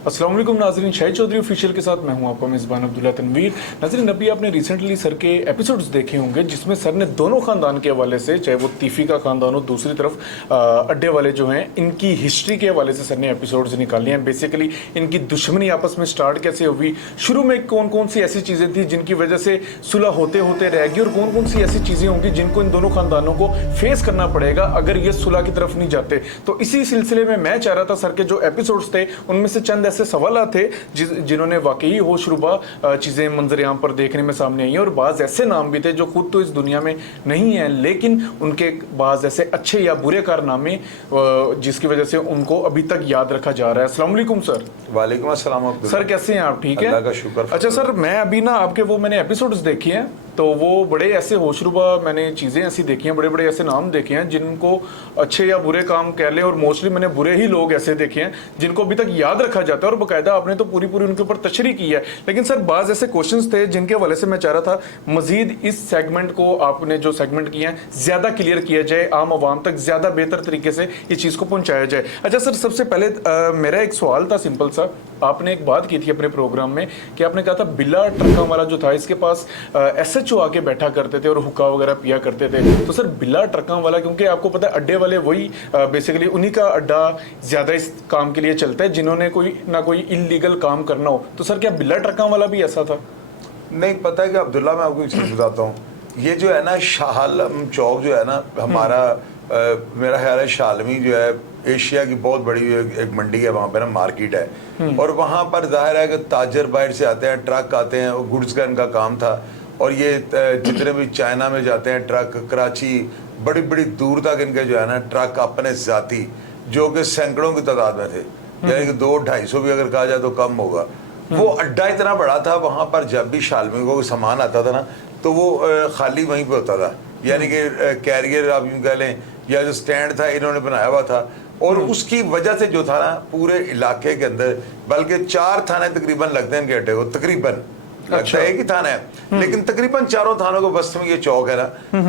अस्सलाम वालेकुम नाज़रीन, शाहिद चौधरी ऑफिशियल के साथ मैं हूं आपका मेज़बान अब्दुल्ला तनवीर। नाज़रीन, अभी आपने रिसेंटली सर के एपिसोड्स देखे होंगे जिसमें सर ने दोनों ख़ानदान के हवाले से, चाहे वो तीफ़ी का ख़ानदान हो, दूसरी तरफ अड्डे वाले जो हैं, इनकी हिस्ट्री के हवाले से सर ने एपिसोड्स निकाले हैं। बेसिकली इनकी दुश्मनी आपस में स्टार्ट कैसे हुई, शुरू में कौन कौन सी ऐसी चीज़ें थी जिनकी वजह से सुलह होते होते रह गई, और कौन कौन सी ऐसी चीज़ें होंगी जिनको इन दोनों ख़ानदानों को फेस करना पड़ेगा अगर ये सुलह की तरफ नहीं जाते। तो इसी सिलसिले में मैं चाह रहा था सर के जो एपिसोड्स थे उनमें से चंद ऐसे सवाल थे जिन्होंने वाकई होशरुबा चीज़ें मंजर-ए-आम पर देखने में सामने आई हैं, और बाज़ ऐसे नाम भी थे जो खुद तो इस दुनिया में नहीं हैं, लेकिन उनके बाज़ ऐसे अच्छे या बुरे कारनामे जिसकी वजह से उनको अभी तक याद रखा जा रहा है। अस्सलाम वालेकुम सर। वालेकुम अस्सलाम सर, कैसे हैं आप? ठीक है, अल्लाह का शुक्र। अच्छा सर, मैं अभी ना आपके वो मैंने एपिसोड्स देखे हैं, तो वो बड़े ऐसे होशरुबा मैंने चीज़ें ऐसी देखी हैं, बड़े बड़े ऐसे नाम देखे हैं जिनको अच्छे या बुरे काम कह लें, और मोस्टली मैंने बुरे ही लोग ऐसे देखे हैं जिनको अभी तक याद रखा जाता है, और बाकायदा आपने तो पूरी पूरी उनके ऊपर तशरीह की है। लेकिन सर, बाज़ ऐसे क्वेश्चंस थे जिनके हवाले से मैं चाह रहा था मजीद इस सेगमेंट को, आपने जो सेगमेंट किए हैं, ज़्यादा क्लियर किया जाए, आम आवाम तक ज़्यादा बेहतर तरीके से इस चीज़ को पहुँचाया जाए। अच्छा सर, सबसे पहले मेरा एक सवाल था सिंपल सा। आपने एक बात की थी अपने प्रोग्राम में कि आपने कहा था बिल्ला ट्रकों वाला जो था, इसके पास SHO आके बैठा करते थे और हुक्का वगैरह पिया करते थे। तो सर, बिल्ला ट्रकों वाला, क्योंकि आपको पता है अड्डे वाले वही बेसिकली उन्हीं का अड्डा ज़्यादा इस काम के लिए चलता है जिन्होंने कोई ना कोई इलीगल काम करना हो। तो सर, क्या बिल्ला ट्रकों वाला भी ऐसा था? नहीं, पता है कि अब्दुल्ला, मैं आपको एक चीज़ बताता हूँ। ये जो है ना शाह आलम चौक जो है ना हमारा, मेरा ख्याल है शालमी जो है एशिया की बहुत बड़ी एक मंडी है, वहाँ पे ना मार्केट है, और वहाँ पर जाहिर है कि ताजर बाहर से आते हैं, ट्रक आते हैं, गुड्स का इनका काम था। और ये जितने भी चाइना में जाते हैं ट्रक, कराची, बड़ी बड़ी दूर तक इनके जो है ना ट्रक अपने ज़ाती, जो कि सैकड़ों की तादाद में थे, यानी कि 200-250 भी अगर कहा जाए तो कम होगा। वो अड्डा इतना बड़ा था, वहाँ पर जब भी शालमी को सामान आता था ना तो वो खाली वहीं पे होता था, यानी कि कैरियर आप यूँ कह लें, या जो स्टैंड था इन्होंने बनाया हुआ था। और उसकी वजह से जो था ना पूरे इलाके के अंदर, बल्कि 4 थाने तकरीबन लगते हैं इनके अड्डे को, तकरीबन लगता है एक ही थाना है, लेकिन तकरीबन 4 थानों के बस्त में ये चौक है ना,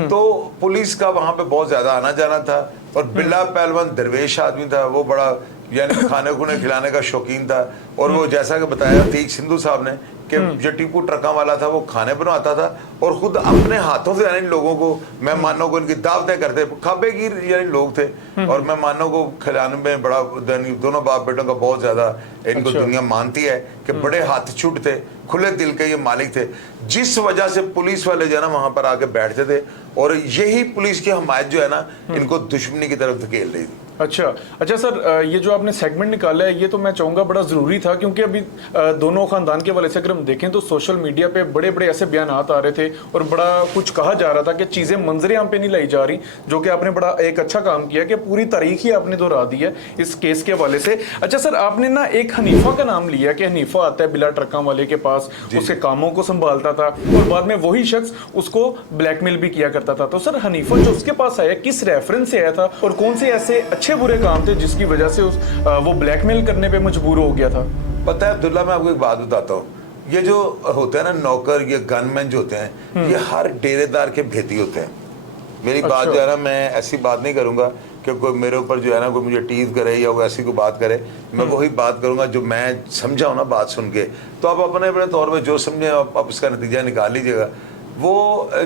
तो पुलिस का वहाँ पे बहुत ज्यादा आना जाना था। और बिल्ला पहलवान दरवेश आदमी था, वो बड़ा यानी खाने खुने खिलाने का शौकीन था। और वो जैसा कि बताया तीक सिंधु साहब ने कि जो टीपू ट्रका वाला था वो खाने बनवाता था और खुद अपने हाथों से यानी लोगों को, मेहमानों को इनकी दावतें करते, खाबेगीर यानी लोग थे, और मेहमानों को खिलाने में बड़ा, दोनों बाप बेटों का बहुत ज्यादा इनको दुनिया मानती है कि बड़े हाथ छूट थे, खुले दिल के ये मालिक थे, जिस वजह से पुलिस वाले जो है ना वहां पर आके बैठते थे, और यही पुलिस की हमायत जो है ना इनको दुश्मनी की तरफ धकेल रही थी। अच्छा सर, ये जो आपने सेगमेंट निकाला है ये तो मैं चाहूँगा बड़ा ज़रूरी था, क्योंकि अभी दोनों ख़ानदान के वाले से अगर हम देखें तो सोशल मीडिया पे बड़े बड़े ऐसे बयान आ रहे थे और बड़ा कुछ कहा जा रहा था कि चीज़ें मंजर-ए-आम पे नहीं लाई जा रही, जो कि आपने बड़ा एक अच्छा काम किया कि पूरी तारीख ही आपने दोहरा दी है इस केस के हवाले से। अच्छा सर, आपने ना एक हनीफा का नाम लिया कि हनीफा आता है बिला ट्रकों वाले के पास, उसके कामों को संभालता था और बाद में वही शख्स उसको ब्लैकमेल भी किया करता था। तो सर, हनीफा जो उसके पास आया किस रेफरेंस से आया था और कौन से ऐसे अच्छे बुरे काम थे जिसकी वजह से वो ब्लैकमेल करने पे मजबूर हो गया था? पता है अब्दुल्ला, मैं आपको एक बात बताता हूँ, ये जो होते हैं ना नौकर, ये गनमैन जो होते हैं, ये हर डेरेदार के भेदी होते हैं। मेरी बात जो है ना, मैं ऐसी बात नहीं करूंगा कि कोई मेरे ऊपर जो है ना कोई मुझे टीज करे या वो ऐसी कोई बात करे, मैं वही बात करूंगा जो मैं समझा हूं ना बात सुन के। तो आप अपने अपने तौर पर जो समझे आप उसका नतीजा निकाल लीजिएगा। वो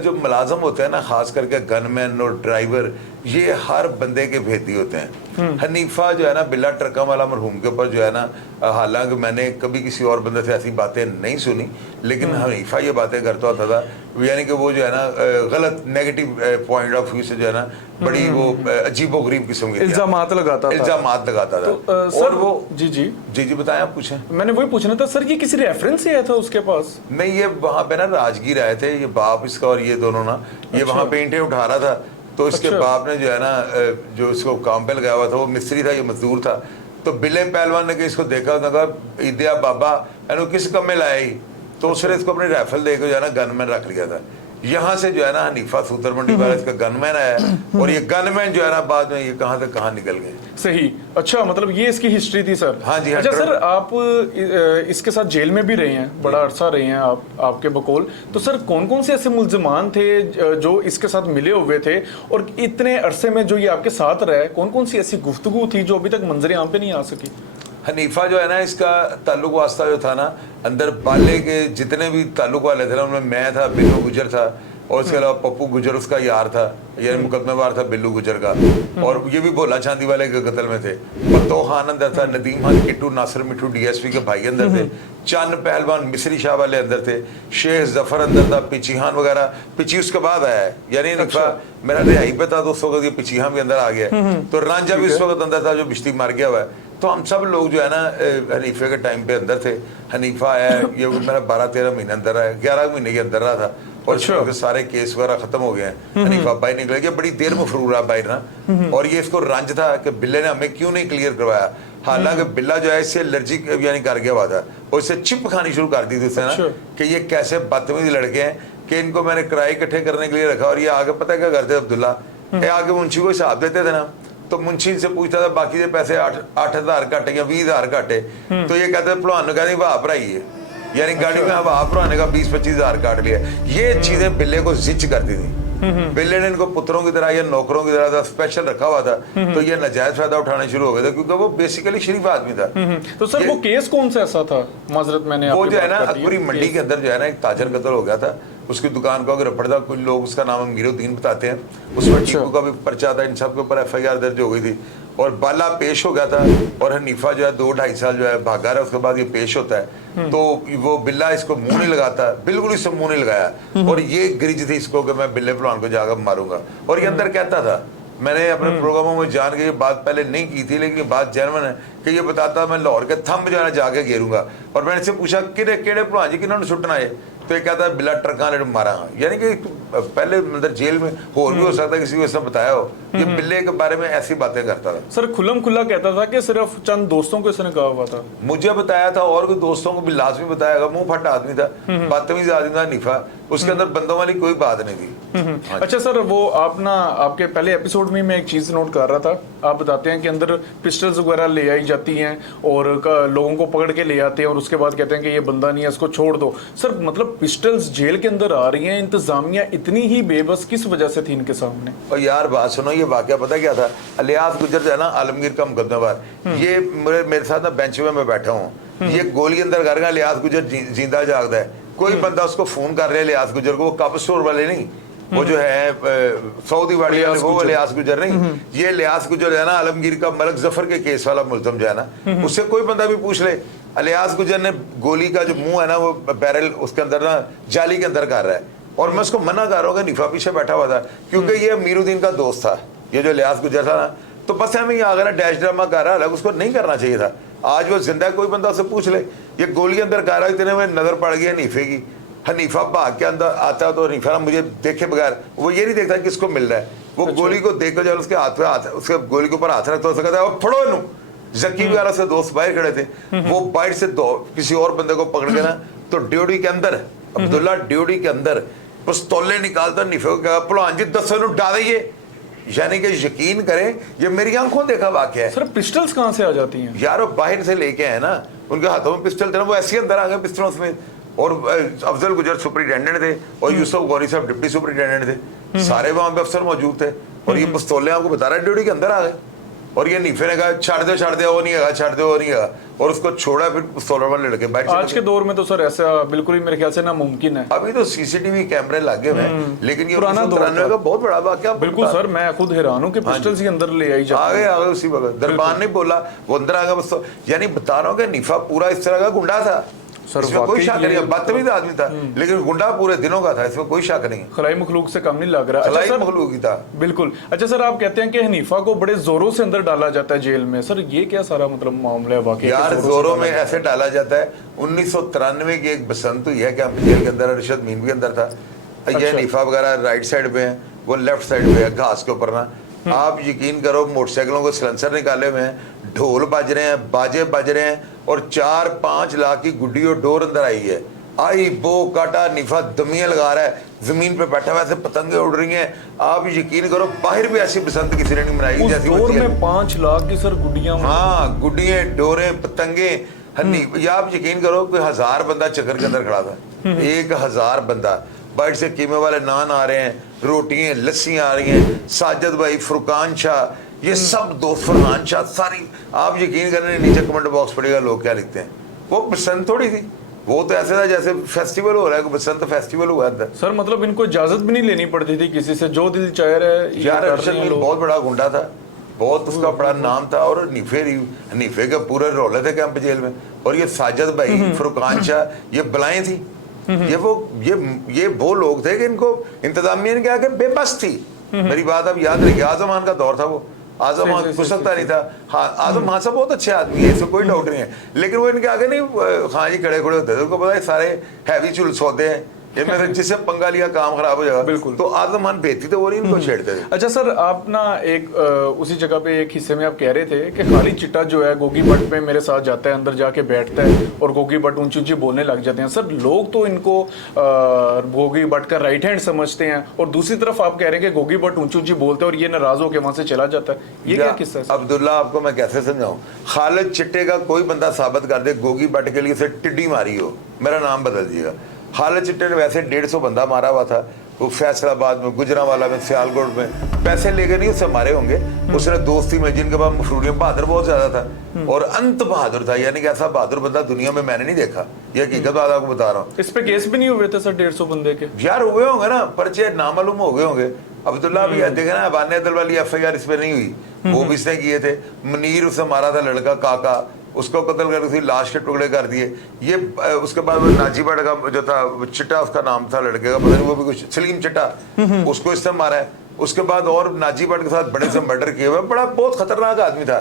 जो मुलाजम होते हैं ना, खास करके गनमैन और ड्राइवर, ये हर बंदे के भेदी होते हैं। हनीफा जो है ना बिल्ला ट्रका वाला मरहूम के ऊपर जो है ना, हालांकि मैंने कभी किसी और बंदे से ऐसी बातें नहीं सुनी, लेकिन हनीफा ये बातें करता होता था, यानी कि वो जो है ना गलत नेगेटिव पॉइंट ऑफ व्यू से जो है ना बड़ी वो अजीबोगरीब किस्म के इल्जामात लगाता था। तो सर वो जी बताएं, आप पूछें। मैंने वही पूछना था सर, ये किसी रेफरेंस से आया था उसके पास? नहीं, ये वहाँ पे ना राजगीर आए थे, ये बाप इसका और ये दोनों ना, ये वहाँ पे ईंटें उठा रहा था, तो इसके बाप ने जो है ना जो इसको काम पे लगाया हुआ था, वो मिस्त्री था, ये मजदूर था। तो बिले पहलवान ने इसको देखा, उसने कहा ईदिया बाबा एनो किस कम में लाए, तो उसने इसको अपनी राइफल देकर जो है ना गनमैन रख लिया था। यहाँ से जो है ना हनीफा सूतर मंडी वाला इसका गनमैन आया, और ये गनमैन जो है ना बाद में ये कहाँ से कहाँ निकल गए। सही, अच्छा, मतलब ये इसकी हिस्ट्री थी सर। हाँ जी। अच्छा सर, आप इसके साथ जेल में भी रहे हैं, बड़ा अरसा रहे हैं आपके बकौल। तो सर, कौन कौन से ऐसे मुल्ज़िमान थे जो इसके साथ मिले हुए थे, और इतने अरसे में जो ये आपके साथ रहे, कौन कौन सी ऐसी गुफ्तगू थी जो अभी तक मंजर आम पे नहीं आ सकी? हनीफा जो है ना, इसका ताल्लुक वास्ता जो था ना, अंदर बाले के जितने भी ताल्लुक वाले थे ना, उनमें मैं था, बिल्लू गुजर था, और उसके अलावा पप्पू गुजर उसका यार था, यानी मुकदमेवार था बिल्लू गुजर का, और ये भी भोला चांदी वाले के कत्ल में थे। पत्तो खान अंदर था, नदीम खान, किट्टू, नासिर मिठू डीएसपी के भाई अंदर थे, चंद पहलवान मिस्री शाह वाले अंदर थे, शेख जफर अंदर था, पिचीहान वगैरह। पिची उसके बाद आया है, यानी हनीफा मेरा रिहाई पे था दोस्तों का, पिचीहान भी अंदर आ गया, तो रांझा भी उस वक्त अंदर था जो बिश्ती मार गया हुआ है। तो हम सब लोग जो है ना हनीफे के टाइम पे अंदर थे। हनीफा आया, ये मेरा 12-13 महीने अंदर आया, 11 महीने के अंदर रहा था, और इसके सारे केस वगैरह खत्म हो गए हैं। हनीफा बाहर निकल गया, बड़ी देर में फरूर रहा बाहर ना, और ये इसको रंज था कि बिल्ले ने हमें क्यों नहीं क्लियर करवाया। हालांकि बिल्ला जो है इससे एलर्जी यानी कर गया हुआ था, और इससे चिप खानी शुरू कर दी थी उसने ना, कि ये कैसे बदतमीज लड़के हैं कि इनको मैंने किराए इकट्ठे करने के लिए रखा, और ये आगे पता क्या करते अब्दुल्ला, ये आगे मुंशी को हिसाब देते थे ना, तो मुंशी से पूछता था बाकी के पैसे 8,000 घट या 20,000 घटे, तो ये कहते भलवान कहते वाह भराई है, यानी गाड़ी में हवा भराने का 20-25,000 काट लिया। ये चीजें बिल्ले को जिच करती थी। बिल्ले ने इनको पुत्रों की तरह या नौकरों की तरह स्पेशल रखा हुआ था, तो ये नाजायज फायदा उठाने शुरू हो गए थे, क्योंकि वो बेसिकली शरीफ आदमी था। तो सर वो केस कौन सा ऐसा था, माजरत मैंने वो जो है ना अकबरी मंडी के अंदर जो है ना एक ताजर कत्ल हो गया था, उसकी दुकान का अगर रपड़ था, कुछ लोग उसका नाम अमीरुद्दीन बताते हैं, उसमें टीपू का भी पर्चा था, इन सब के ऊपर FIR दर्ज हो गई थी, और बाला पेश हो गया था, और हनीफा जो है 2-2.5 साल जो है भागा रहा है, उसके बाद ये पेश होता है, तो वो बिल्ला इसको मुंह नहीं लगाता, बिल्कुल इससे मुंह नहीं लगाया, और ये गिरिज थी इसको कि मैं बिल्ले फलान को जाकर मारूंगा, और ये अंदर कहता था। मैंने अपने प्रोग्रामों में जान के ये बात पहले नहीं की थी, लेकिन ये बात जेन्युइन है कि ये बताता मैं लाहौर के थंब जो है ना जाके घेरूंगा, और मैंने इससे पूछा केड़े भलवान जी किन्होंने सुटना है, तो ये कहता है बिल्ला ट्रका ने मारा, यानी कि पहले अंदर जेल में और भी हो सकता है किसी को ऐसा बताया हो, ये बिल्ले के बारे में ऐसी बातें करता था। सर खुल्लम खुल्ला कहता था कि सिर्फ चंद दोस्तों को इसने कहा हुआ था, मुझे बताया था और भी दोस्तों को भी लाजमी बताया, मुंह फट आदमी था, बदतमीज आदमी था हनीफा, उसके अंदर बंदों वाली कोई बात नहीं थी। अच्छा सर, वो आप ना आपके पहले एपिसोड में मैं एक चीज नोट कर रहा था, आप बताते हैं कि अंदर पिस्टल्स वगैरह ले आई जाती हैं और लोगों को पकड़ के ले आते हैं, और उसके बाद कहते हैं कि ये बंदा नहीं है, इसको छोड़ दो। सर मतलब पिस्टल्स जेल के अंदर आ रही हैं, इंतजामिया इतनी ही बेबस किस वजह से थी इनके सामने? और यार बात सुनो, ये वाकया पता क्या था, इलियास गुजर जो है ना आलमगीर का मुकदमेवार, ये मेरे साथ ना बेंच में मैं बैठा हूँ, ये गोली अंदर कर गया, इलियास गुजर जिंदा जागदा है, कोई बंदा उसको फोन कर रहा है इलियास गुजर को, वो कप स्टोर वाले नहीं, वो जो है सऊदी वाली वो इलियास गुजर नहीं, ये इलियास गुजर है ना आलमगीर का मलक जफर के केस वाला मुल्ज़म जो है ना, उससे कोई बंदा भी पूछ ले, इलियास गुजर ने गोली का जो मुंह है ना वो बैरल उसके अंदर ना जाली के अंदर कर रहा है, और मैं उसको मना कर रहा हूँ कि निफा पीछे बैठा हुआ था, क्योंकि ये अमीरुद्दीन का दोस्त था, ये जो इलियास गुजर था ना, तो बस हमें आ गया डैश ड्रामा कर रहा है, उसको नहीं करना चाहिए था। आज वो जिंदा कोई बंदा उससे पूछ ले, ये गोली अंदर कर रहा है, इतने में नजर पड़ गई हनीफे की, हनीफा भाग के अंदर आता तो हनीफा ना मुझे देखे बगैर, वो ये नहीं देखता किसको मिल रहा है, वो गोली को देख कर जब उसके हाथ पे हाथ, उसके गोली के ऊपर हाथ रखता हो सकता है, वो फड़ो इनू जकी वगैरह से दोस्त बाहर खड़े थे, वो बाहर से किसी और बंदे को पकड़ के ना, तो ड्यूटी के अंदर अब्दुल्ला ड्यूटी के अंदर पिस्तौले निकालता हनीफे को कहा भलवान जी 10 डाले ये, यानी कि यकीन करें ये मेरी आंखों देखा वाकया है। सर पिस्टल्स कहां से आ जाती हैं? यार वो बाहर से लेके आए ना, उनके हाथों में पिस्टल थे ना, वो ऐसे अंदर आ गए पिस्टलों में, और अफजल गुजर सुपरिटेंडेंट थे और यूसुफ गौरी साहब डिप्टी सुपरिटेंडेंट थे, सारे वहां पे अफसर मौजूद थे, और ये पिस्तौलें आपको बता रहा है ड्यूटी के अंदर आ गए, और ये नीफे ने कहा छाड़ दे वो नहीं है, छाड़ दे वो नहीं है, और उसको छोड़ा, फिर पिस्तौलों वाले लड़के बाहर। आज के दौर में तो सर ऐसा बिल्कुल ही मेरे ख्याल से नामुमकिन है। अभी तो CCTV कैमरे लगे हुए हैं, लेकिन ये पुराना दौर का बहुत बड़ा वाकया। बिल्कुल सर, मैं खुद हैरान हूँ कि पिस्टल्स ही अंदर ले आई जाती आ गए उसी वक्त, दरबान नहीं बोला, वो अंदर आ गया बस, यानी बता रहा हूँ कि निफा पूरा इस तरह का गुंडा था, इसमें कोई शक नहीं, बदतमीज आदमी था, लेकिन गुंडा पूरे दिनों का था, इसमें कोई शक नहीं। खलाई मखलूक से कम नहीं लग रहा। खलाई मखलूक ही था बिल्कुल। अच्छा सर, आप कहते हैं कि हनीफा को बड़े जोरों से अंदर डाला जाता है जेल में, सर ये क्या सारा मतलब मामला है वाकई? यार जोरों में ऐसे डाला जाता है, 1993 की एक बसंत हुई है कि हम जेल के अंदर, अरशद मीन भी अंदर था, ये हनीफा वगैरह राइट साइड पे है, वो लेफ्ट साइड पे है घास के ऊपर ना, आप यकीन करो मोटरसाइकिलों को सिलेंसर निकाले हुए हैं, ढोल बज रहे हैं, बाजे बज रहे हैं, और 4-5 लाख की गुड्डी और डोर अंदर आई है, आई बो काटा, निफा दमियां लगा रहा है, जमीन पे बैठा हुआ ऐसे पतंगे उड़ रही हैं, आप यकीन करो बाहर भी ऐसी बसंत किसी ने नहीं मनाई जैसी डोर में 5 लाख की सर गुड्डियां। हाँ गुड्डियां, डोरें, पतंगे, या आप यकीन करो कोई 1000 बंदा चक्कर के अंदर खड़ा था, 1000 बंदा, बाइट से कीमे वाले नान आ रहे हैं, रोटियां लस्सियां आ रही हैं, साजिद भाई, फुरकान शाह, ये सब दोस्त फरहान शाह सारी, आप यकीन करें नीचे कमेंट बॉक्स पड़ेगा लोग क्या लिखते हैं। वो बसंत थोड़ी थी, वो तो ऐसे था जैसे फेस्टिवल हो रहा है, बसंत फेस्टिवल हुआ था सर। मतलब इनको इजाजत भी नहीं लेनी पड़ती थी किसी से, जो दिल चाह रहा है ये यार। कर अरशद रहे हैं मीर लोग। बहुत बड़ा गुंडा था, बहुत उसका बड़ा नाम था। और हनीफे के पूरे रोले थे कैंप जेल में। और ये साजिद भाई, फुरकान शाह, ये बलाएं थी। ये वो लोग थे कि इनको इंतजामिया ने क्या कि बेबस थी। मेरी बात अब याद रखिए, आजम खान का दौर था वो। आजम खान कुछ सकता नहीं था। हाँ, आजम खान साहब बहुत अच्छे आदमी है, इसमें कोई डाउट नहीं है, लेकिन वो इनके आगे नहीं खान जी खड़े खड़े होते थे। उनको पता है सारे हैवी चुल सौदे हैं, ये मेरे जिससे पंगा लिया काम खराब हो जाएगा। बिल्कुल। तो आजम खान बेहती तो वो नहीं इनको छेड़ते थे। अच्छा सर, आप ना एक उसी जगह पे एक हिस्से में आप कह रहे थे कि खालिद चिट्टा जो है गोगी भट्ट पे मेरे साथ जाता है, अंदर जाके बैठता है और गोगी भट्ट ऊंची ऊंची बोलने लग जाते हैं। सर लोग तो इनको गोगी भट्ट का राइट हैंड समझते हैं, और दूसरी तरफ आप कह रहे हैं कि गोगी भट्ट ऊंची ऊंची बोलते हैं और ये नाराज होकर वहां से चला जाता है। ये क्या किस्सा है? अब्दुल्ला आपको मैं कैसे समझाऊं? खालिद चिट्टे का कोई बंदा साबित कर दे गोगी भट्ट के लिए से टिड्डी मारी हो, मेरा नाम बदल दिएगा। खालिद चिट्टे ने वैसे 150 बंदा मारा हुआ था, वो फैसलाबाद में, गुजरांवाला में, सियालकोट में। पैसे लेकर नहीं उससे मारे होंगे, उसने दोस्ती में, जिनके पास मफरूरियत, बहादुर बहुत ज्यादा था और अंत बहादुर था। यानी कि ऐसा बहादुर बंदा दुनिया में मैंने नहीं देखा, ये हकीकत बात आपको बता रहा हूँ। इस पे केस भी नहीं हुए थे सर 150 बंदे के? यार हुए होंगे ना, पर्चे नामालूम हो गए होंगे। अब्दुल्ला भी देखे ना, अबाने अदल वाली FIR इस पे नहीं हुई, वो भी इसने किए थे। मुनीर उसने मारा था लड़का काका, उसको कत्ल कर उसकी लाश के टुकड़े कर दिए। ये उसके बाद नाजी भट्ट का जो था चिट्टा, उसका नाम था लड़के का, पता नहीं वो भी कुछ सलीम चिट्टा, उसको इसने मारा है। उसके बाद और नाजी भट्ट के साथ बड़े से मर्डर किए हुए, बड़ा बहुत खतरनाक आदमी था।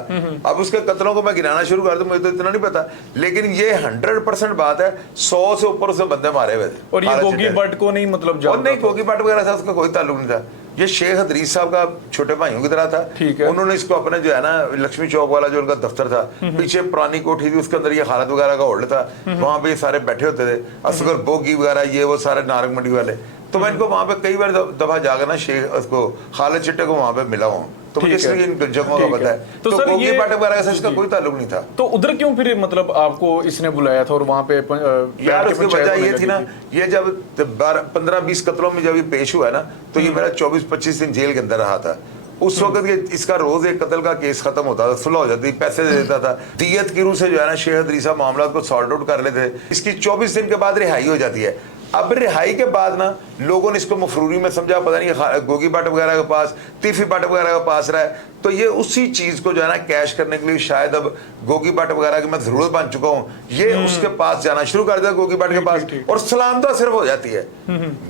अब उसके कत्लों को मैं गिनाना शुरू कर दूं, मुझे तो इतना नहीं पता, लेकिन ये 100% बात है, 100 से ऊपर उसने बंदे मारे हुए थे। और ये गोगी भट्ट को नहीं मतलब और नहीं, गोगी भट्ट वगैरह था उसका कोई ताल्लुक नहीं था। ये शेख हदरीस साहब का छोटे भाइयों की तरह था। ठीक है। उन्होंने इसको अपने जो है ना लक्ष्मी चौक वाला जो उनका दफ्तर था, पीछे पुरानी कोठी थी, उसके अंदर ये खालत वगैरह का होल्ड था, वहां पे ये सारे बैठे होते थे, असगर बोगी वगैरह, ये वो सारे नारंग मंडी वाले। तो मैं इनको वहां पे कई बार दफा जाकर ना शेख उसको खालिद चिट्टे को वहां पे मिला हूँ, तो मुझे इसलिए इन जगहों का पता है। तो गोगी भट्ट वगैरह से इसका कोई ताल्लुक नहीं था। तो उधर क्यों फिर मतलब आपको इसने बुलाया था और वहां पे यार उसकी वजह ये थी ना, ये जब 15-20 कत्लों में जब ये पेश हुआ ना, तो ये मेरा 24-25 दिन जेल के अंदर रहा था। उस वक्त ये इसका रोज एक कत्ल का केस खत्म होता था, सुलह हो जाती, पैसे दे देता था, दियत की रूह से जो है ना शेख हदरीस साहब मामला को सॉर्ट आउट कर लेते। इसकी 24 दिन के बाद रिहाई हो जाती है। अब रिहाई के बाद ना लोगों ने इसको मफरूरी में समझा, पता नहीं गोगी भट्ट वगैरह के पास, तीफी भट्ट वगैरह के पास रहा है, तो ये उसी चीज को जो है ना कैश करने के लिए शायद अब गोगी भट्ट वगैरह की मैं जरूरत बन चुका हूँ, ये उसके पास जाना शुरू कर दिया गोगी भट्ट के पास, और सलाम तो सिर्फ हो जाती है,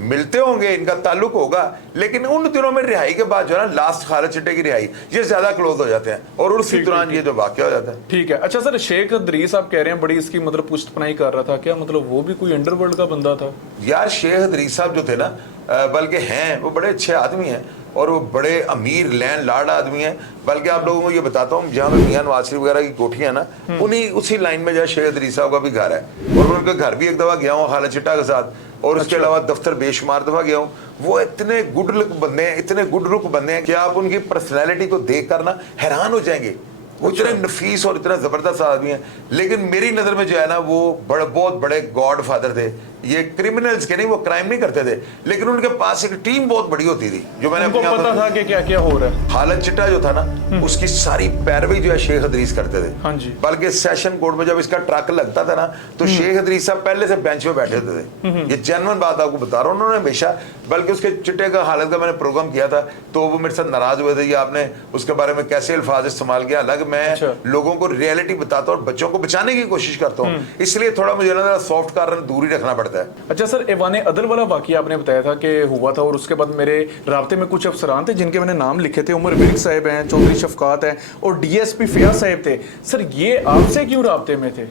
मिलते होंगे, इनका ताल्लुक होगा, लेकिन उन दिनों में रिहाई के बाद जो है ना लास्ट खालिद चिट्टे की रिहाई, ये ज्यादा क्लोज हो जाते हैं और उसी दौरान ये जो वाकया हो जाता है। ठीक है। अच्छा सर, शेख हदरीस आप कह रहे हैं बड़ी इसकी मतलब पुष्टपनाही कर रहा था, क्या मतलब वो भी कोई अंडरवर्ल्ड का बंदा था? यार शेख हदरीस साहब जो थे ना, बल्कि हैं वो बड़े अच्छे आदमी हैं और वो बड़े अमीर लैंड लॉर्ड आदमी हैं। बल्कि आप लोगों को ये बताता हूँ, जहाँ पे मियां नवाज शरीफ वगैरह की कोठियाँ ना, उन्हीं उसी लाइन में जो शेख हदरीस साहब का भी घर है, और मैं उनके घर भी एक दफा गया हूँ खालिद चिट्टा के साथ, और उसके अलावा दफ्तर बेशुमार दफा गया हूँ। वो इतने गुड लुक बंदे हैं, इतने गुड लुक बंदे हैं कि आप उनकी पर्सनैलिटी को देख कर ना हैरान हो जाएंगे। वो इतने नफीस और इतना जबरदस्त आदमी है, लेकिन मेरी नजर में जो है ना वो बहुत बड़े गॉड फादर थे। ये क्रिमिनल्स के नहीं, वो क्राइम नहीं करते थे, लेकिन उनके पास एक टीम बहुत बड़ी होती थी, जो मैंने उनको पता था कि क्या क्या हो रहा है। खालिद चिट्टा जो था ना, उसकी सारी पैरवी जो है शेख हदरीस करते थे। हाँ जी। बल्कि सेशन कोर्ट में जब इसका ट्रक लगता था ना, तो शेख हदरीस साहब पहले से बेंच पे बैठे थे। ये जेन्युइन बात आपको बता रहा हूँ, उन्होंने हमेशा, बल्कि उसके चिट्टे का हालत का मैंने प्रोग्राम किया था, तो वो मेरे साथ नाराज हुए थे कि आपने उसके बारे में कैसे अल्फाज इस्तेमाल किया। अलग मैं लोगों को रियलिटी बताता हूँ और बच्चों को बचाने की कोशिश करता हूँ, इसलिए थोड़ा मुझे ना सॉफ्ट कारण दूरी रखना पड़ता है। अच्छा सर, एवाने अदल वाला वाकया आपने बताया था कि हुआ था, और उसके बाद मेरे राब्ते में कुछ अफसरान थे जिनके मैंने नाम लिखे थे, उमर विर्क साहब हैं, चौधरी शफकात हैं और DSP फयाज साहब थे। सर ये आपसे क्यों राब्ते में थे?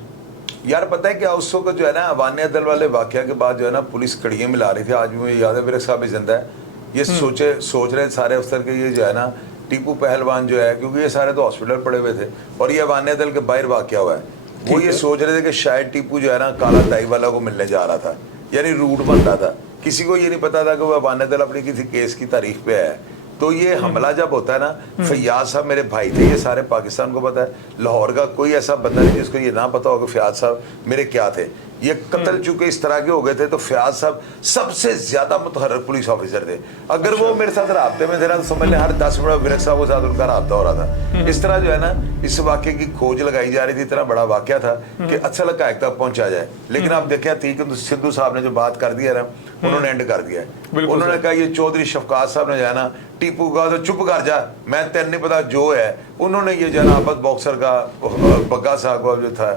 यार पता है क्या, उस वक्त जो है ना अवाने अदल वाले वाकया के बाद जो है ना पुलिस कड़ियाँ मिला रही थी। आज भी मुझे याद है, विर्क साहब भी जिंदा है, ये सोच रहे सारे अफसर के ये जो है ना टीपू पहलवान जो है, क्योंकि ये सारे तो हॉस्पिटल पड़े हुए थे और ये अवाने अदल के बाहर वाकया हुआ है, वो ये सोच रहे थे कि शायद टीपू जो है ना काला ताई वाला को मिलने जा रहा था, यानी रूट बन रहा था। किसी को ये नहीं पता था कि वो अवाने अदल अपनी किसी केस की तारीख पे है। तो ये हमला जब होता है ना, फयाज साहब मेरे भाई थे, ये सारे पाकिस्तान को पता है, लाहौर का कोई ऐसा बंदा नहीं जिसको ये ना पता होगा फयाज साहब मेरे क्या थे। ये कत्ल चूंकि इस तरह के हो गए थे तो फयाज साहब सबसे ज्यादा मुतहर्रिक पुलिस ऑफिसर थे। अगर वो मेरे साथ राब्ते में थे ना तो समझ लें हर 10 मिनट विरक साहब के साथ उनका राब्ता हो रहा था। इस तरह जो है ना इस वाक्य की खोज लगाई जा रही थी, इतना बड़ा वाक्य था कि अच्छा लगा एक तक पहुंचा जाए। लेकिन आप देखिए तीक सिद्धू साहब ने जो बात कर दिया ना उन्होंने एंड कर दिया है। उन्होंने कहा ये चौधरी शफकात साहब ने जो है ना टीपू का तो चुप कर जा, मैं तेन नहीं पता जो है। उन्होंने ये जो है ना आबद बॉक्सर का बग्गा साहब का जो था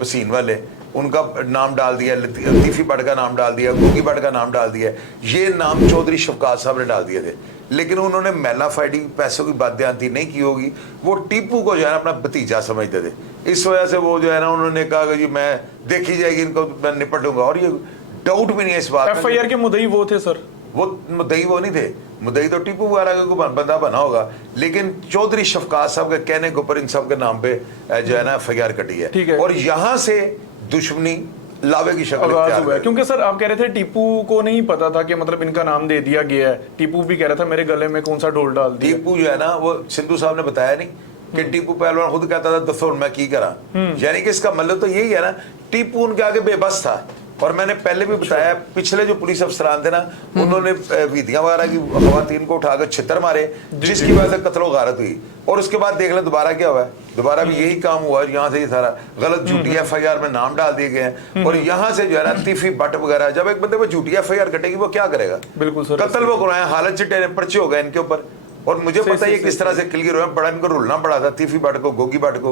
पसीन वाले उनका नाम डाल दिया, लतीफ़ी भट्ट का नाम डाल दिया, गोगी भट्ट का नाम डाल दिया। ये नाम चौधरी शफकात साहब ने डाल दिए थे, लेकिन उन्होंने मेला फाइटिंग पैसों की बातयाती नहीं की होगी। वो टीपू को जो है ना अपना भतीजा समझते थे, इस वजह से वो जो है ना उन्होंने कहा कि जी मैं देखी जाएगी इनको मैं निपटूंगा। और ये डाउट भी नहीं है इस बात में। FIR के मुद्दई वो थे सर, वो मुद्दई वो नहीं थे, मुद्दई तो टीपू वगैरह का बंदा बना होगा, लेकिन चौधरी शफकात साहब के कहने के ऊपर इन सब के नाम पे जो है ना FIR कटी है। और यहाँ से दुश्मनी लावे की शक्ल आगाज हुआ है। क्योंकि सर आप कह रहे थे टीपू को नहीं पता था कि मतलब इनका नाम दे दिया गया है। टीपू भी कह रहा था मेरे गले में कौन सा ढोल डाल दिया। टीपू जो है ना वो सिद्धू साहब ने बताया नहीं कि टीपू पहलवान खुद कहता था दसो मैं की करा, यानी कि इसका मतलब तो यही है ना टीपू उनके आगे बेबस था। और मैंने पहले भी बताया पिछले जो पुलिस अफसरान थे ना उन्होंने वीदियां वगैरह की खवातीन को उठाकर छितर मारे, जिसकी वजह से कत्लो गारत हुई। और उसके बाद देख लें दोबारा क्या हुआ है, दोबारा भी यही काम हुआ है। यहाँ से ये सारा गलत झूठी FIR में नाम डाल दिए गए हैं। और यहाँ से जो है ना लतीफ़ी भट्ट वगैरह, जब एक बंदे पर झूठी FIR कटेगी वो क्या करेगा? बिल्कुल सर, कत्ल वो कराए, हालत चिट्टे पर्चे हो गए इनके ऊपर। और मुझे पता है किस तरह से क्लियर हुआ, बड़ा इनको रुलना पड़ा था लतीफ़ी भट्ट को, गोगी भट्ट को,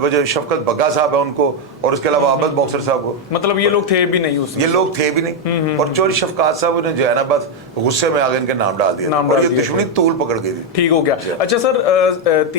वो जो शफकत बग्गा साहब है उनको, और उसके अलावा आबद बॉक्सर साहब को। मतलब ये लोग थे भी नहीं उसमें, ये लोग थे भी नहीं। और चौधरी शफकात साहब ने जो है ना बस गुस्से में आगे इनके नाम डाल दिया और ये दुश्मनी तूल पकड़ गई थी। ठीक हो गया। अच्छा सर,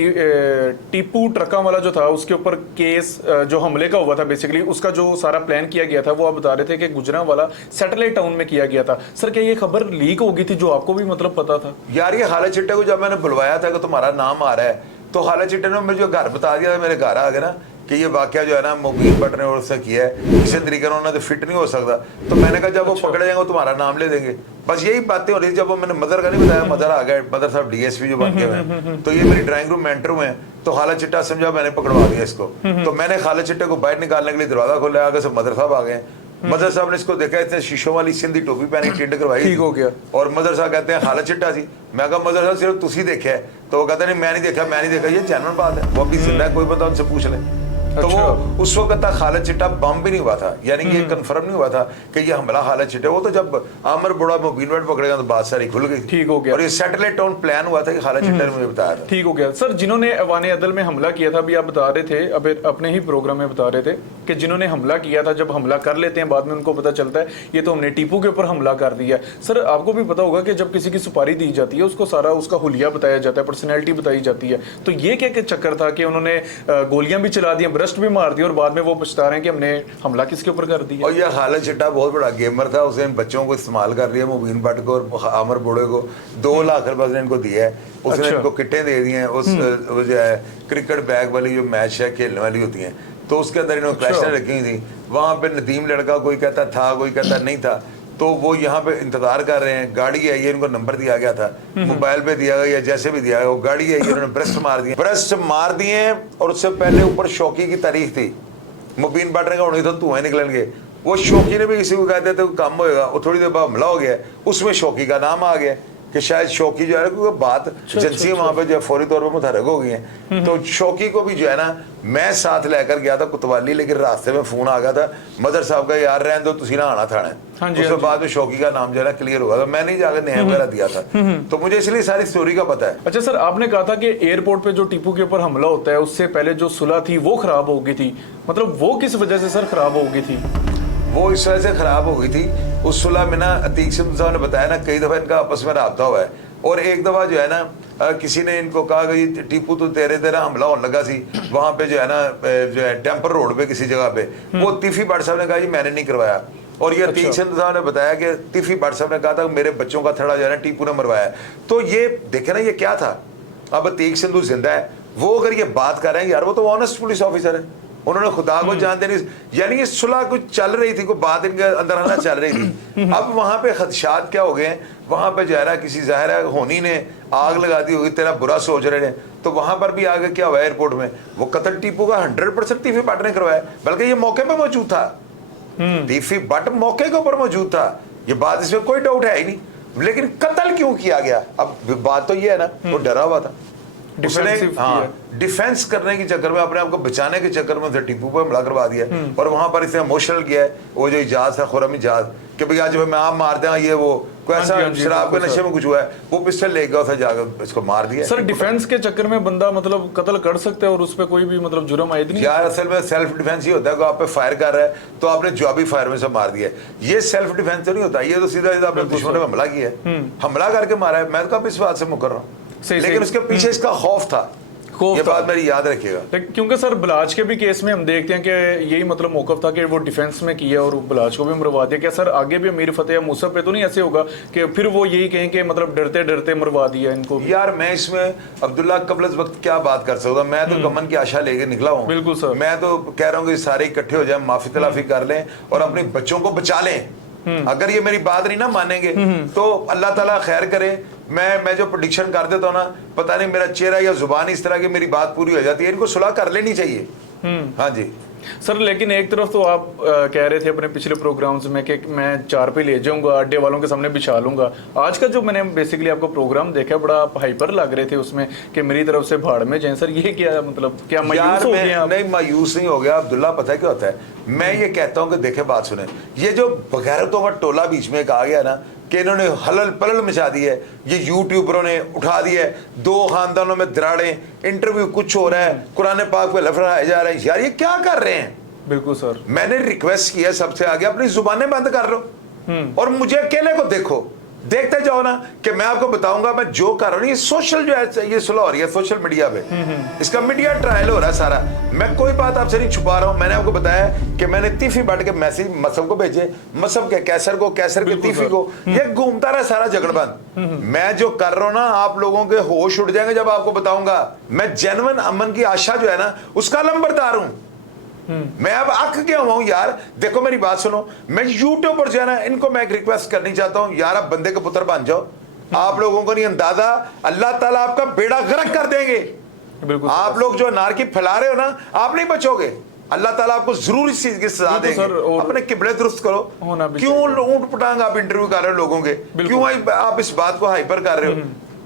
टीपू ट्रका वाला जो था उसके ऊपर केस जो हमले का हुआ था बेसिकली उसका जो सारा प्लान किया गया था वो आप बता रहे थे कि गुजरांवाला सैटेलाइट टाउन में किया गया था। सर क्या ये खबर लीक हो गई थी जो आपको भी मतलब पता था? यार ये हालत चिट्टे को जब मैंने बुलवाया था कि तुम्हारा नाम आ रहा है तो हालत चिट्टे ने मुझे घर बता दिया था, मेरे घर आ गए ना कि ये वाकया जो है ना मुबीन भट्ट ने उससे किया है, किसी तरीके से उन्होंने तो फिट नहीं हो सकता। तो मैंने कहा जब वो पकड़े जाएंगे तुम्हारा नाम ले देंगे। बस यही बातें हो रही थी। जब वो मैंने मदर का नहीं बताया, मदर आ गए, मदर साहब DSP जो बन गए हैं, तो ये मेरी ड्राइंग रूम में एंटर हुए हैं तो हालत चिट्टा समझा मैंने पकड़वा दिया इसको। तो मैंने खालद चिट्टे को बाहर निकालने के लिए दरवाजा खोला, आगे से मदर साहब आ गए। मदर साहब ने इसको देखा, इतने शीशों वाली सिंधी टोपी पहनी, टिंड करवाई, ठीक हो गया। और मदर साहब कहते हैं खालद चिट्टा जी। मैं कहा मदर साहब सिर्फ तुसी देखा है? तो वो कहते नहीं मैं नहीं देखा, मैं नहीं देखा। ये जेन्युइन बात है, वो अभी जिंदा है, कोई बंदा उनसे पूछ ले। तो अच्छा। वो उस वक्त तक खालद चिट्टा बम भी नहीं हुआ था, यानी कि ये कंफर्म नहीं हुआ था कि ये हमला खालद चिट्टा। वो तो जब आमर बुढ़ा मुबीन भट्ट पकड़ेगा तो बात सारी खुल गई। ठीक हो गया। और ये सैटेलाइट टाउन प्लान हुआ था कि खालद चिट्टा ने मुझे बताया था। ठीक हो गया। सर जिन्होंने अवाने अदल में हमला किया था, अभी आप बता रहे थे, अब अपने ही प्रोग्राम में बता रहे थे कि जिन्होंने हमला किया था, जब हमला कर लेते हैं बाद में उनको पता चलता है ये तो हमने टीपू के ऊपर हमला कर दिया। सर आपको भी पता होगा कि जब किसी की सुपारी दी जाती है उसको सारा उसका हुलिया बताया जाता है, पर्सनैलिटी बताई जाती है। तो ये क्या चक्कर था कि उन्होंने गोलियां भी चला दी, ब्रस्ट भी मार दी और बाद में वो पछता रहे हैं कि हमने हमला किसके ऊपर कर दिया। और ये खालद चिट्टा बहुत बड़ा गेमर था, उसने बच्चों को इस्तेमाल कर लिया, मुबीन भट्ट को और आमर बुढ़े को 2 लाख रुपए ने इनको दिया है। उसने अच्छा। इनको किटें दे दी हैं, उस वो जो है क्रिकेट बैग वाली जो मैच है खेलने वाली होती हैं, तो उसके अंदर इन्होंने क्लैशें रखी हुई थी। वहाँ पे नदीम लड़का कोई कहता था, कोई कहता नहीं था, तो वो यहाँ पे इंतजार कर रहे हैं। गाड़ी है ये, इनको नंबर दिया गया था, मोबाइल पे दिया गया या जैसे भी दिया गया, वो गाड़ी है ये, इन्होंने ब्रस्ट मार दिए। और उससे पहले ऊपर शौकी की तारीख थी, मुबीन भट्ट ने कहा उन्हीं तो धुएं निकलेंगे। वो शौकी ने भी किसी को कहते थे काम होएगा, वो थोड़ी देर बाद हमला हो गया, उसमें शौकी का नाम आ गया कि शायद शौकी जो है ना, क्योंकि बात एजेंसी वहाँ पे जो है फौरी तौर पर मुतहरक हो गई है। तो शौकी को भी जो है ना मैं साथ लेकर गया था कुतवाली, लेकिन रास्ते में फोन आ गया था मदर साहब का, यार रहने दो तुसी ना आना था। उसके बाद में शौकी का नाम जो है ना क्लियर हुआ, तो मैंने ही जाकर न्याय वगैरह दिया था, तो मुझे इसलिए सारी स्टोरी का पता है। अच्छा सर, आपने कहा था कि एयरपोर्ट पे जो टीपू के ऊपर हमला होता है उससे पहले जो सुलह थी वो खराब हो गई थी, मतलब वो किस वजह से सर खराब हो गई थी? वो इस वजह से खराब हो गई थी, उस सुलह में ना अतीक सिंह साहब ने बताया ना कई दफा इनका आपस में राब्ता हुआ है। और एक दफा जो है ना किसी ने इनको कहा कि टीपू तो तेरा हमला होने लगा सी वहां पे जो है ना जो है टेम्पर रोड पे किसी जगह पे, वो लतीफ़ी भट्ट साहब ने कहा जी मैंने नहीं करवाया। और ये अतीक सिंह साहब ने बताया कि लतीफ़ी भट्ट साहब ने कहा था मेरे बच्चों का थड़ा जो है ना टीपू ने मरवाया। तो ये देखे ना ये क्या था। अब अतीक सिंधु जिंदा है, वो अगर ये बात कर रहे हैं यार वो तो ऑनेस्ट पुलिस ऑफिसर है, उन्होंने खुदा को जानते नहीं, यानी ये सुलह कुछ चल रही थी, कोई बात इनके अंदर अंदर चल रही थी। अब वहां पे खदशात क्या हो गए, वहां पे जो है ना किसी जाहिर है होनी ने आग लगा दी होगी, तेरा बुरा सोच रहे हैं, तो वहां पर भी आगे क्या हुआ एयरपोर्ट में, वो कत्ल टीपू का 100% लतीफ़ी भट्ट ने करवाया, बल्कि ये मौके पे मौजूद था। टीफी बट मौके के ऊपर मौजूद था, ये बात इसमें कोई डाउट है ही नहीं, लेकिन कत्ल क्यों किया गया? अब बात तो ये है ना, वो डरा हुआ था, उसने डिफेंस करने के चक्कर में, अपने आप को बचाने के चक्कर में उसे टीपू पर हमला करवा दिया और वहां पर इसे इमोशनल किया है। वो जो इजाज है, खुरम इजाज, कि भैया जब मैं आप मार दें, ये वो कोई ऐसा शराब के नशे में कुछ हुआ है, वो पिस्टल ले गया, उसे जाकर इसको मार दिया। सर डिफेंस के चक्कर में बंदा मतलब कत्ल कर सकते हैं और उस पर कोई भी मतलब जुर्म आयद नहीं? यार असल में सेल्फ डिफेंस ही होता है, आप पे फायर कर रहा है तो आपने जवाबी फायर में से मार दिया, ये सेल्फ डिफेंस तो नहीं होता, ये तो सीधा सीधा अपने दुश्मन पे हमला किया है, हमला करके मारा है। मैं तो इस बात से मुकर रहा हूँ, लेकिन उसके पीछे इसका खौफ था, ये बात मेरी याद रखिएगा। क्योंकि सर बलाज के भी केस में हम देखते हैं कि यही मतलब मौकफ था कि वो डिफेंस में किया और बलाज को भी मरवा दिया। क्या सर आगे भी अमीर फतेह या मूसा पे तो नहीं ऐसे होगा कि फिर वो यही कहें कि मतलब डरते डरते मरवा दिया इनको? यार मैं इसमें अब्दुल्ला कबल वक्त क्या बात कर सकता, मैं तो गमन की आशा लेके निकला हूँ। बिल्कुल सर, मैं तो कह रहा हूँ कि सारे इकट्ठे हो जाए, माफी तलाफी कर लें और अपने बच्चों को बचा लें। अगर ये मेरी बात नहीं ना मानेंगे तो अल्लाह ताला खैर करे। मैं जो प्रेडिक्शन कर देता हूँ ना, पता नहीं मेरा चेहरा या जुबान इस तरह की मेरी बात पूरी हो जाती है, इनको सुलह कर लेनी चाहिए। हाँ जी सर, लेकिन एक तरफ तो आप कह रहे थे अपने पिछले प्रोग्राम्स में कि मैं 4 पे ले जाऊंगा, अड्डे वालों के सामने बिछा लूंगा। आज का जो मैंने बेसिकली आपका प्रोग्राम देखा, बड़ा आप हाइपर लग रहे थे उसमें कि मेरी तरफ से भाड़ में जाए। सर ये क्या मतलब, क्या मायूस हो गए आप? नहीं मायूस नहीं हो गया अब्दुल्ला, पता है क्या होता है, मैं ये कहता हूँ कि देखे बात सुने, ये जो बगैरतों का टोला बीच में आ गया ना कि इन्होंने हलल पलल मचा दी है, ये यूट्यूबरों ने उठा दिया है, 2 खानदानों में दराड़े, इंटरव्यू कुछ हो रहा है, कुरान पाक पे लफड़ाए जा रहे हैं। यार ये क्या कर रहे हैं? बिल्कुल सर, मैंने रिक्वेस्ट किया सबसे आगे, अपनी जुबानें बंद कर लो और मुझे अकेले को देखो, देखते जाओ ना कि मैं आपको बताऊंगा मैं जो कर रहा हूँ। ये सोशल जो है, ये सुलह हो रही है सोशल मीडिया पे, इसका मीडिया ट्रायल हो रहा है सारा। मैं कोई बात आपसे नहीं छुपा रहा हूँ, मैंने आपको बताया कि मैंने तीफी बांट के मैसेज मसब को भेजे, मसब के कैसर को, कैसर के तीफी को, ये घूमता रहा सारा झगड़बंद। मैं जो कर रहा हूँ ना, आप लोगों के होश उड़ जाएंगे जब आपको बताऊंगा। मैं जेन्युइन अमन की आशा जो है ना, उसका लंबरदार हूँ। मैं अब अक गया हुआ हूं यार। देखो मेरी बात सुनो, मैं यूट्यूब पर जो है ना, इनको मैं एक रिक्वेस्ट करनी चाहता हूं, यार आप बंदे के पुत्र बन जाओ। आप लोगों को नहीं अंदाजा, अल्लाह ताला आपका बेड़ा गर्क कर देंगे। बिल्कुल, आप लोग जो नारकी फैला रहे हो ना, आप नहीं बचोगे। अल्लाह ताला आपको जरूर इस चीज की सजा देंगे। अपने किबले दुरुस्त करो। क्यों ऊंट पटांग आप इंटरव्यू कर रहे हो लोगों के, क्यों आप इस बात को हाइपर कर रहे हो?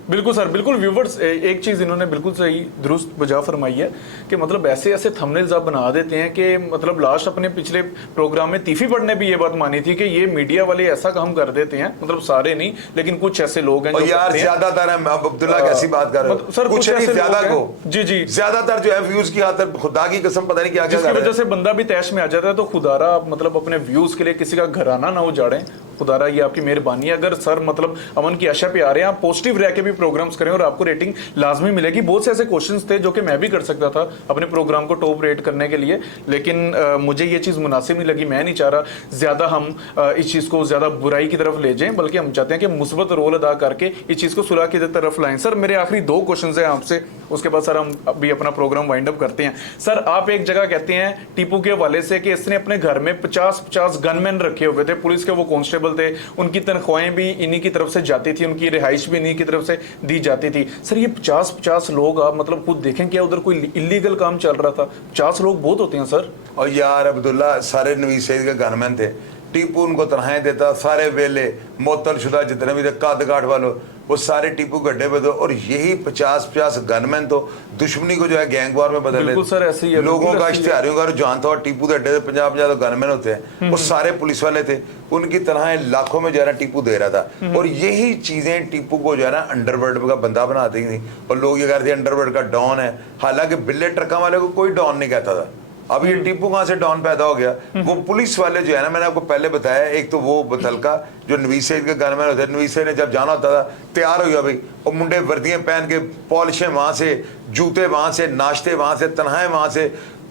बिल्कुल सर, बिल्कुल। व्यूवर्स एक चीज इन्होंने बिल्कुल सही दुरुस्त बजा फरमाई है कि मतलब ऐसे ऐसे थंबनेल्स आप बना देते हैं कि मतलब लास्ट अपने पिछले प्रोग्राम में तीफी बट ने भी ये बात मानी थी कि ये मीडिया वाले ऐसा काम कर देते हैं, मतलब सारे नहीं लेकिन कुछ ऐसे लोग हैं जो यार ज्यादातर है। अब्दुल्ला कैसी बात कर रहे हो सर? कुछ नहीं, ज्यादा को जी जी ज्यादातर जो है व्यूज की खातिर खुदा की कसम पता नहीं क्या क्या, जिसकी वजह से बंदा भी तैश में आ जाता है। तो खुदारा आप मतलब अपने व्यूज के लिए किसी का घराना ना उजाड़ें, खुदारा ये आपकी मेहरबानी है। अगर सर मतलब अमन की आशा पे आ रहे हैं, आप पॉजिटिव रह के भी प्रोग्राम्स करें और आपको रेटिंग लाजमी मिलेगी। बहुत से ऐसे क्वेश्चंस थे जो कि मैं भी कर सकता था अपने प्रोग्राम को टॉप रेट करने के लिए, लेकिन मुझे ये चीज़ मुनासिब नहीं लगी। मैं नहीं चाह रहा ज़्यादा हम इस चीज़ को ज़्यादा बुराई की तरफ ले जाएं, बल्कि हम चाहते हैं कि मुस्बत रोल अदा करके इस चीज़ को सुलह की तरफ लाएं। सर मेरे आखिरी 2 क्वेश्चन हैं आपसे, उसके बाद सर हम अभी अपना प्रोग्राम वाइंड अप करते हैं। सर आप एक जगह कहते हैं टीपू के हवाले से कि इसने अपने घर में 50-50 गनमैन रखे हुए थे, पुलिस के वो कांस्टेबल थे, उनकी तनख्वाहें भी इन्हीं की तरफ से जाती थी, उनकी रिहाइश भी इन्हीं की तरफ से दी जाती थी। सर ये 50-50 लोग, आप मतलब खुद देखें क्या उधर कोई इलीगल काम चल रहा था? 50 लोग बहुत होते हैं सर। और यार अब्दुल्ला सारे नवीद सईद के गनमैन थे, टीपू उनको तनख्वाहें देता, सारे वेले मोतल शुदा जितने भी थे कादगाट वालों, वो सारे टीपू गड्ढे पे दो। और यही 50-50 गनमैन तो दुश्मनी को जो है गैंगवार में बदल लेते। सर ऐसे ही लोगों का इश्तेहारियों का रुझान था और टीपू के अड्डे 50-50 गनमैन होते हैं, वो सारे पुलिस वाले थे, उनकी तनख्वाहें लाखों में जो है ना टीपू दे रहा था। और यही चीजें टीपू को जो है ना अंडरवर्ल्ड का बंदा बना दी थी और लोग ये कहते थे अंडरवर्ल्ड का डॉन है। हालांकि बिल्ले ट्रकों वाले को कोई डॉन नहीं कहता था। अब ये टीपू कहां से डॉन पैदा हो गया? वो पुलिस वाले जो है ना, मैंने आपको पहले बताया, एक तो वो बतलका जो नवीद सईद के गनमैन होते हैं, नवीद सईद ने जब जाना होता था तैयार हो गया भाई, और मुंडे वर्दियां पहन के, पॉलिशें वहां से, जूते वहां से, नाश्ते वहां से, तनख्वाहें वहां से,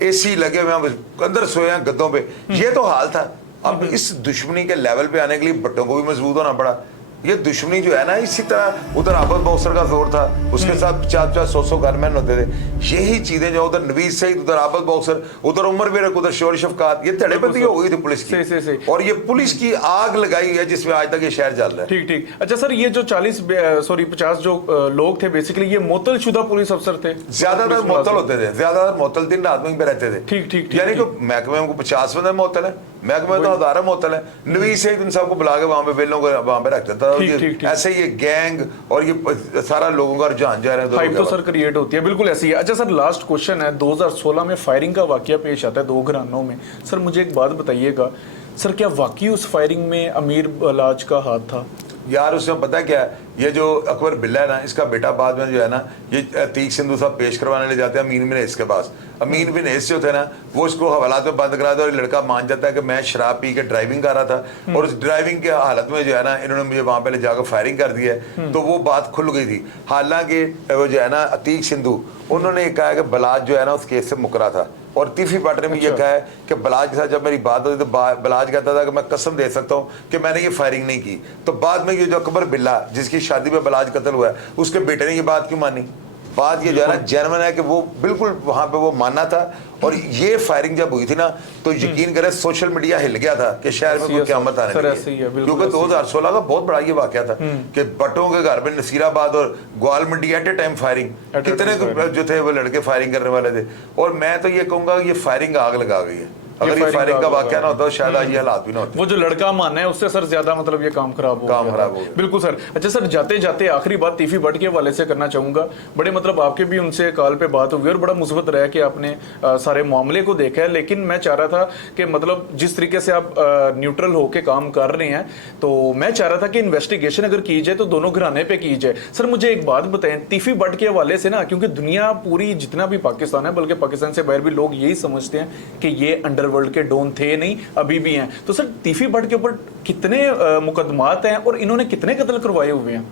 एसी लगे हुए अंदर सोए हैं गद्दों पे। ये तो हाल था। अब इस दुश्मनी के लेवल पे आने के लिए भट्टों को भी मजबूत होना पड़ा। ये दुश्मनी जो है ना, इसी तरह उधर आबद बॉक्सर का जोर था, उसके साथ 50-50 गनमैन होते थे। यही चीजें जो उधर नवीद सईद, उधर आबद बॉक्सर, उधर उमर बेरक, उधर शोर शफकात, ये तड़ेबंदी हो गई थी पुलिस की। और ये पुलिस की आग लगाई है जिसमें आज तक ये शहर चल रहा है। ठीक ठीक। अच्छा सर, ये जो 50 जो लोग थे बेसिकली ये मोतल शुदा पुलिस अफसर थे? ज्यादातर मोतल होते थे, ज्यादातर मोतल 3 रात में रहते थे। ठीक ठीक। यानी कि महकमे में 50 बंदे मोतल है, महकमे तो हजारों मोतल है, नवीज से इन सबको बुला के वहां पे बेलों को वहां पे रख देता था। ऐसे ये गैंग और ये सारा लोगों का रुझान जा रहा है तो सर क्रिएट होती है, बिल्कुल ऐसी है। अच्छा सर, लास्ट क्वेश्चन है, 2016 में फायरिंग का वाकया पेश आता है 2 घरानों में। सर मुझे एक बात बताइएगा सर, क्या वाकई उस फायरिंग में अमीर बलाज का हाथ था? यार उसमें पता क्या है, ये जो अकबर बिल्ला है ना, इसका बेटा बाद में जो है ना, ये अतीक सिंधु साहब पेश करवाने ले जाते हैं अमीन बिन हैस के पास। अमीन बिन हैस जो थे ना, वो उसको हवालात में बंद करा दे और लड़का मान जाता है कि मैं शराब पी के ड्राइविंग कर रहा था और उस ड्राइविंग के हालत में जो है ना, इन्होंने मुझे वहां पे ले जाकर फायरिंग कर दी है। तो वो बात खुल गई थी। हालांकि वो जो है ना अतीक सिंधु, उन्होंने कहा है कि बलाज जो है ना उस केस से मुकरा था, और तीफी भट्ट ने भी ये कहा है कि बलाज के साथ जब मेरी बात होती तो बलाज कहता था कि मैं कसम दे सकता हूँ कि मैंने ये फायरिंग नहीं की। तो बाद में ये जो अकबर बिल्ला जिसकी शादी में बलाज कत्ल हुआ है, उसके बेटे ने ये बात क्यों मानी? बात ये जो है ना जेन्युइन है कि वो बिल्कुल वहां पे वो मानना था। और ये फायरिंग जब हुई थी ना, तो यकीन करें सोशल मीडिया हिल गया था कि शहर में कोई क़यामत आने लगी है। क्योंकि 2016 का बहुत बड़ा ये वाकया था कि भट्टों के घर में नसीराबाद और ग्वाल मंडी एट ए टाइम फायरिंग, कितने जो थे वो लड़के फायरिंग करने वाले थे। और मैं तो ये कहूंगा ये फायरिंग आग लगा गई है। अगर ये फायरिंग का वाकया ना होता तो शायद आज ये हालात भी ना होते। वो जो लड़का मानना है उससे सर ज्यादा मतलब ये काम खराब हो गया। बिल्कुल सर। अच्छा सर, जाते जाते आखिरी बात तीफी भट्ट के हवाले से करना चाहूंगा। बड़े मतलब आपके भी उनसे कॉल पे बात हुई और बड़ा मुस्बत रहा कि आपने सारे मामले को देखा है। लेकिन मैं चाह रहा था कि मतलब जिस तरीके से आप न्यूट्रल होकर काम कर रहे हैं, तो मैं चाह रहा था कि इन्वेस्टिगेशन अगर की जाए तो दोनों घराने पे की जाए। सर मुझे एक बात बताएं तीफी भट्ट के हवाले से ना, क्योंकि दुनिया पूरी जितना भी पाकिस्तान है, बल्कि पाकिस्तान से बाहर भी लोग यही समझते हैं कि ये अंडरवर्ल्ड के डॉन थे नहीं, अभी भी हैं। तो सर तीफी भट्ट के ऊपर कितने मुकदमात हैं और इन्होंने कितने कत्ल करवाए हुए हैं?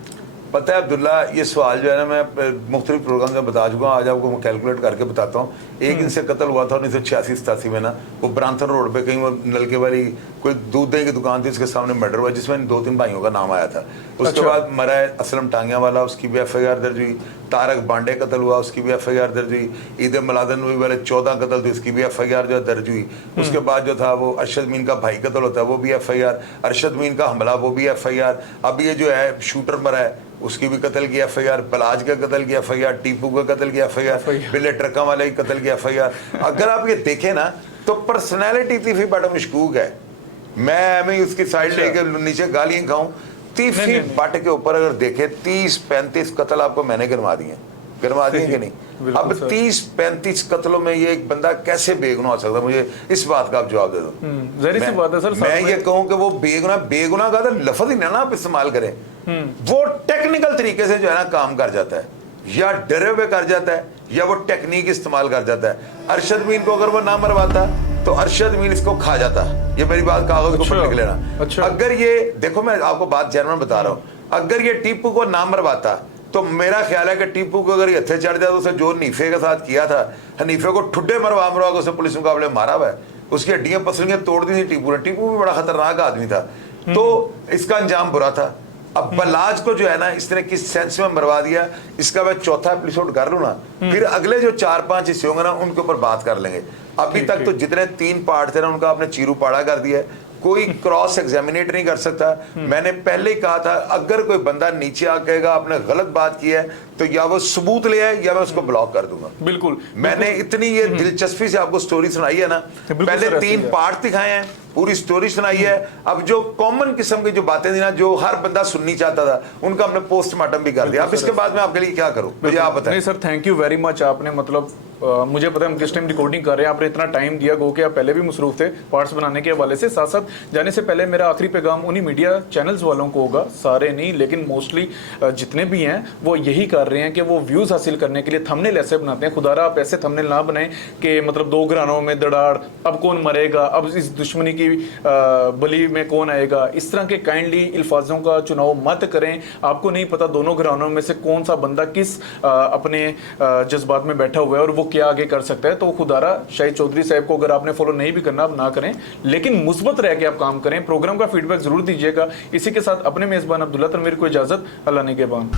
पता है अब्दुल्ला, ये सवाल जो है ना मैं मुख्तलिफ प्रोग्राम में बता चुका हूँ, आज आपको मैं कैलकुलेट करके बताता हूँ। एक इनसे कत्ल हुआ था 1986-87 में ना, वो ब्रांथन रोड पे कहीं वो नलके वाली कोई दूध दही की दुकान थी, उसके सामने मर्डर हुआ जिसमें 2-3 भाइयों का नाम आया था। उसके बाद मरा है असलम टांगिया वाला, उसकी भी FIR दर्ज हुई। तारक बांडे कत्ल हुआ, उसकी भी FIR दर्ज हुई। ईद मिलादुन नबी वाले 14 कत्ल थे, उसकी भी FIR जो दर्ज हुई। उसके बाद जो था वो अरशद मीन का भाई कत्ल होता है, वो भी FIR। अरशद मीन का हमला, वो भी FIR। अब ये जो है शूटर मरा है, उसकी भी कत्ल की FIR। बलाज का कत्ल की FIR, टीपू का कत्ल की FIR, बिल्ले ट्रका वाले की कत्ल की FIR। अगर आप ये देखें ना तो पर्सनैलिटी तीफी भट्ट मशकूक है। मैं उसकी साइड लेके नीचे गालियां खाऊं, तीफी भट्ट के ऊपर अगर देखे 30-35 कत्ल आपको मैंने गिनवा दिए कि नहीं? अब 30-35 कत्लों में ये एक बंदा कैसे बेगुनाह हो सकता? मुझे इस बात का आप जवाब दे दो। जहरी सी बात है सर। मैं ये कहूं कि वो बेगुनाह का तो लफ्ज ही ना आप इस्तेमाल करें। वो टेक्निकल तरीके से जो है ना काम कर जाता है, या डरे हुए कर जाता है, या वो टेक्निक इस्तेमाल कर जाता है। अरशद मीन को अगर वो ना मरवाता तो अरशद मीन इसको खा जाता। ये मेरी बात कागज को पढ़ के लेना। अगर ये देखो, मैं आपको बात जेन्युइन बता रहा हूँ, अगर ये टीपू को ना मरवाता तो मेरा ख्याल है कि टीपू को अगर ये हथे चढ़ जाता, उसे जो हनीफे के साथ किया था, हनीफे को ठुड्डे मरवा के उसे पुलिस मुकाबले मारा हुआ है, उसकी हड्डियां पसलियां तोड़ दी थी टीपू ने। टीपू भी बड़ा खतरनाक आदमी था, तो इसका अंजाम बुरा था। अब बलाज को जो है ना इसने किस सेंस में मरवा दिया, इसका मैं चौथा एपिसोड कर लूँ ना, फिर अगले जो 4-5 हिस्से होंगे ना उनके ऊपर बात कर लेंगे। अभी तक तो जितने 3 पार्ट थे ना उनका आपने चीरू पाड़ा कर दिया है, कोई क्रॉस एग्जामिनेट नहीं कर सकता। मैंने पहले ही कहा था अगर कोई बंदा नीचे आ कहेगा आपने गलत बात की है तो या वो सबूत ले आए या मैं उसको ब्लॉक कर दूंगा। बिल्कुल, मैंने इतनी ये दिलचस्पी से आपको स्टोरी सुनाई है ना, पहले 3 पार्ट दिखाए हैं, पूरी स्टोरी सुनाई है। अब जो कॉमन किस्म की जो बातें थी ना, जो हर बंदा सुननी चाहता था, उनका हमने पोस्टमार्टम भी कर दिया। अब इसके बाद मैं आपके लिए क्या करूं, मुझे आप बताएं। नहीं sir, thank you very much. आपने मतलब मुझे पता है हम किस टाइम रिकॉर्डिंग कर रहे हैं, आपने इतना टाइम दिया, गो कि आप पहले भी मसरूफ थे पार्ट्स बनाने के हवाले से। साथ साथ जाने से पहले मेरा आखिरी पैगाम उन्हीं मीडिया चैनल्स वालों को होगा, सारे नहीं लेकिन मोस्टली जितने भी हैं वो यही कर रहे हैं कि वो व्यूज़ हासिल करने के लिए थंबनेल ऐसे बनाते हैं। खुदारा आप ऐसे थंबनेल ना बनाएं कि मतलब 2 घरानों में दराड़, अब कौन मरेगा, अब इस दुश्मनी की बली में कौन आएगा, इस तरह के काइंडली अल्फाजों का चुनाव मत करें। आपको नहीं पता दोनों घरानों में से कौन सा बंदा किस अपने जज्बात में बैठा हुआ है और वो क्या आगे कर सकता है। तो खुदारा शाहिद चौधरी साहब को अगर आपने फॉलो नहीं भी करना, आप ना करें, लेकिन मुस्बत रह के आप काम करें। प्रोग्राम का फीडबैक जरूर दीजिएगा। इसी के साथ अपने मेजबान अब्दुल्ला तनवीर को इजाजत, अल्लाह निगहबान।